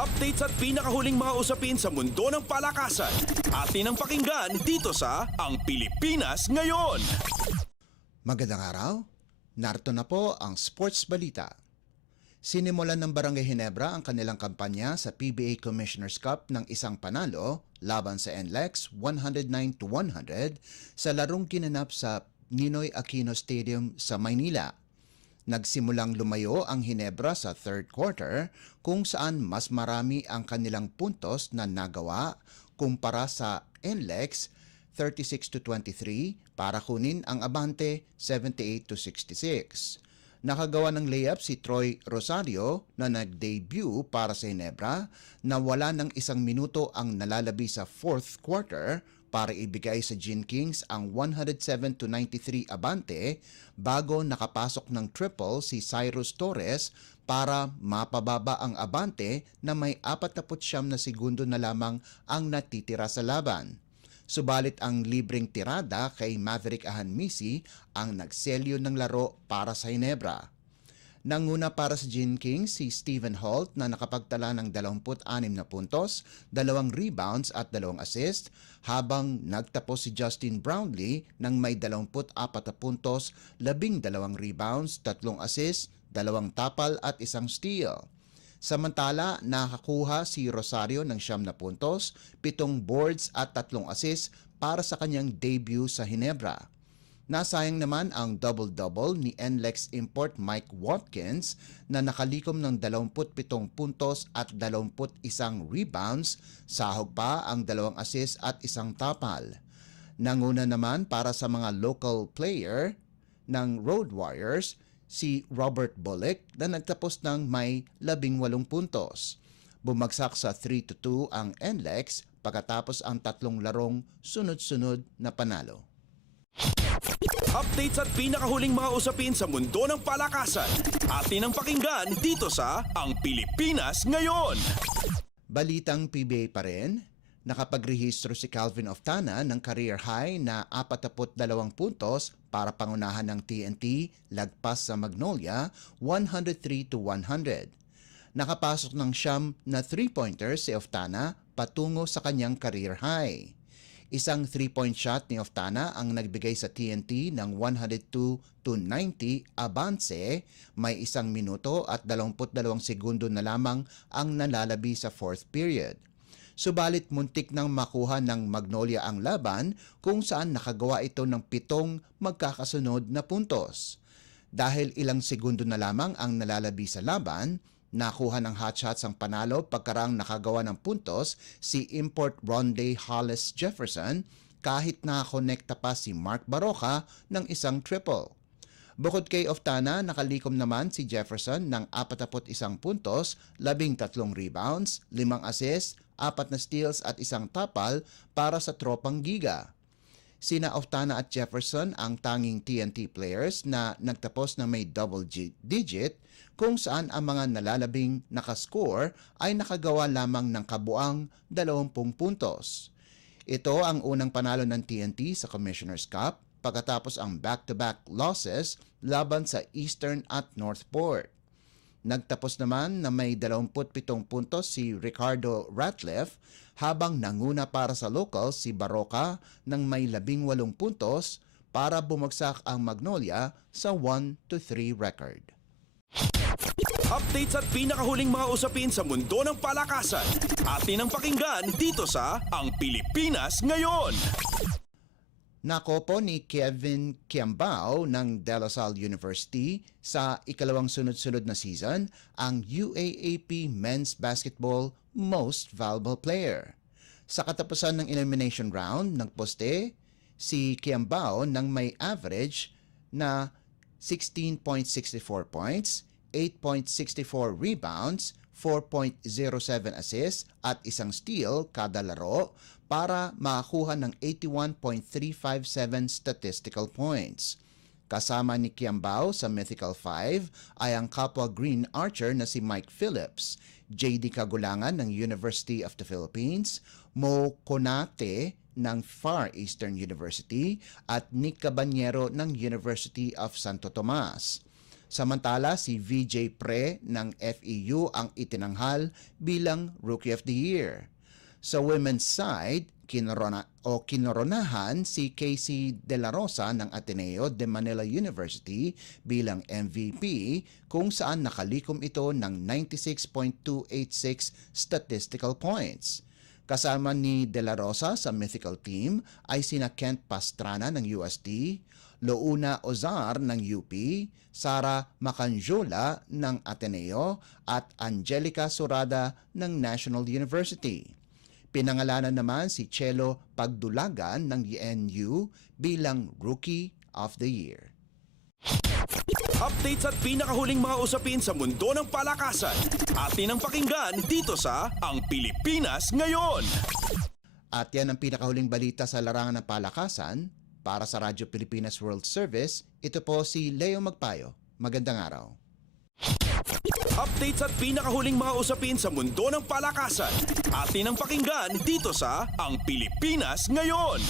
Updates at pinakahuling mga usapin sa mundo ng palakasan. Atin ang pakinggan dito sa Ang Pilipinas Ngayon. Magandang araw. Narito na po ang Sports Balita. Sinimulan ng Barangay Ginebra ang kanilang kampanya sa PBA Commissioner's Cup ng isang panalo laban sa NLEX 109-100 sa larong ginanap sa Ninoy Aquino Stadium sa Maynila. Nagsimulang lumayo ang Ginebra sa third quarter kung saan mas marami ang kanilang puntos na nagawa kumpara sa NLEX 36-23 para kunin ang abante 78-66. Nakagawa ng layup si Troy Rosario na nag-debut para sa Ginebra na wala ng isang minuto ang nalalabi sa fourth quarter para ibigay sa Gin Kings ang 107-93 abante bago nakapasok ng triple si Cyrus Torres para mapababa ang abante na may 49 na segundo na lamang ang natitira sa laban. Subalit ang libreng tirada kay Maverick Ahanmisi ang nagselyo ng laro para sa Ginebra. Nanguna para sa Gin Kings si Stephen Holt na nakapagtala ng 26 na puntos, 2 rebounds at 2 assist, habang nagtapos si Justin Brownlee ng may 24 na puntos, 12 rebounds, 3 assist, 2 tapal at 1 steal. Samantala, nakakuha si Rosario ng 9 na puntos, 7 boards at 3 assists para sa kanyang debut sa Ginebra. Nasayang naman ang double-double ni NLEX import Mike Watkins na nakalikom ng 27 puntos at 21 rebounds, sahog pa ang 2 assists at 1 tapal. Nanguna naman para sa mga local player ng Road Warriors, si Robert Bullock na nagtapos ng may 18 puntos. Bumagsak sa 3-2 ang NLEX pagkatapos ang 3 larong sunod-sunod na panalo. Updates at pinakahuling mga usapin sa mundo ng palakasan. Atin ang pakinggan dito sa Ang Pilipinas Ngayon. Balitang PBA pa rin. Nakapagrehistro si Calvin Oftana ng career high na 42 puntos para pangunahan ng TNT lagpas sa Magnolia 103-100. Nakapasok ng siyam na 3-pointers si Oftana patungo sa kanyang career high. Isang 3-point shot ni Oftana ang nagbigay sa TNT ng 102-90 abance, may 1 minuto at 22 segundo na lamang ang nalalabi sa fourth period. Subalit muntik nang makuha ng Magnolia ang laban kung saan nakagawa ito ng 7 magkakasunod na puntos. Dahil ilang segundo na lamang ang nalalabi sa laban, nakuha ng hotshots ang panalo pagkarang nakagawa ng puntos si import Rondae Hollis Jefferson kahit nakakonekta pa si Mark Baroka ng isang triple. Bukod kay Oftana, nakalikom naman si Jefferson ng 41 puntos, 13 rebounds, 5 assists, 4 na steals at 1 tapal para sa tropang Giga. Sina Oftana at Jefferson ang tanging TNT players na nagtapos na may double digit kung saan ang mga nalalabing nakascore ay nakagawa lamang ng kabuang 20 puntos. Ito ang unang panalo ng TNT sa Commissioner's Cup pagkatapos ang back-to-back losses laban sa Eastern at Northport. Nagtapos naman na may 27 puntos si Ricardo Ratliff habang nanguna para sa locals si Baroka ng may 18 puntos para bumagsak ang Magnolia sa 1-3 record. Updates at pinakahuling mga usapin sa mundo ng palakasan. Atin ang pakinggan dito sa Ang Pilipinas Ngayon. Nakopo ni Kevin Kiambao ng De La Salle University sa ikalawang sunod-sunod na season ang UAAP Men's Basketball Most Valuable Player. Sa katapusan ng elimination round, nagposte si Kiambao ng may average na 16.64 points, 8.64 rebounds, 4.07 assists at 1 steal kada laro para makakuha ng 81.357 statistical points. Kasama ni Kiambao sa Mythical 5 ay ang kapwa Green Archer na si Mike Phillips, JD Kagulangan ng University of the Philippines, Mo Konate ng Far Eastern University at Nick Cabanyero ng University of Santo Tomas. Samantala, si VJ Pre ng FEU ang itinanghal bilang Rookie of the Year. Sa women's side, kinoronahan si Casey De La Rosa ng Ateneo de Manila University bilang MVP kung saan nakalikom ito ng 96.286 statistical points. Kasama ni De La Rosa sa mythical team ay sina Kent Pastrana ng UST, Louna Ozar ng UP, Sara Macanjola ng Ateneo at Angelica Surada ng National University. Pinangalanan naman si Chelo Pagdulagan ng UNU bilang Rookie of the Year. Updates at pinakahuling mga usapin sa mundo ng palakasan. Atin ang pakinggan dito sa Ang Pilipinas Ngayon. At yan ang pinakahuling balita sa larangan ng palakasan. Para sa Radyo Pilipinas World Service, ito po si Leo Magpayo. Magandang araw. Updates at pinakahuling mga usapin sa mundo ng palakasan. Atin ang pakinggan dito sa Ang Pilipinas Ngayon.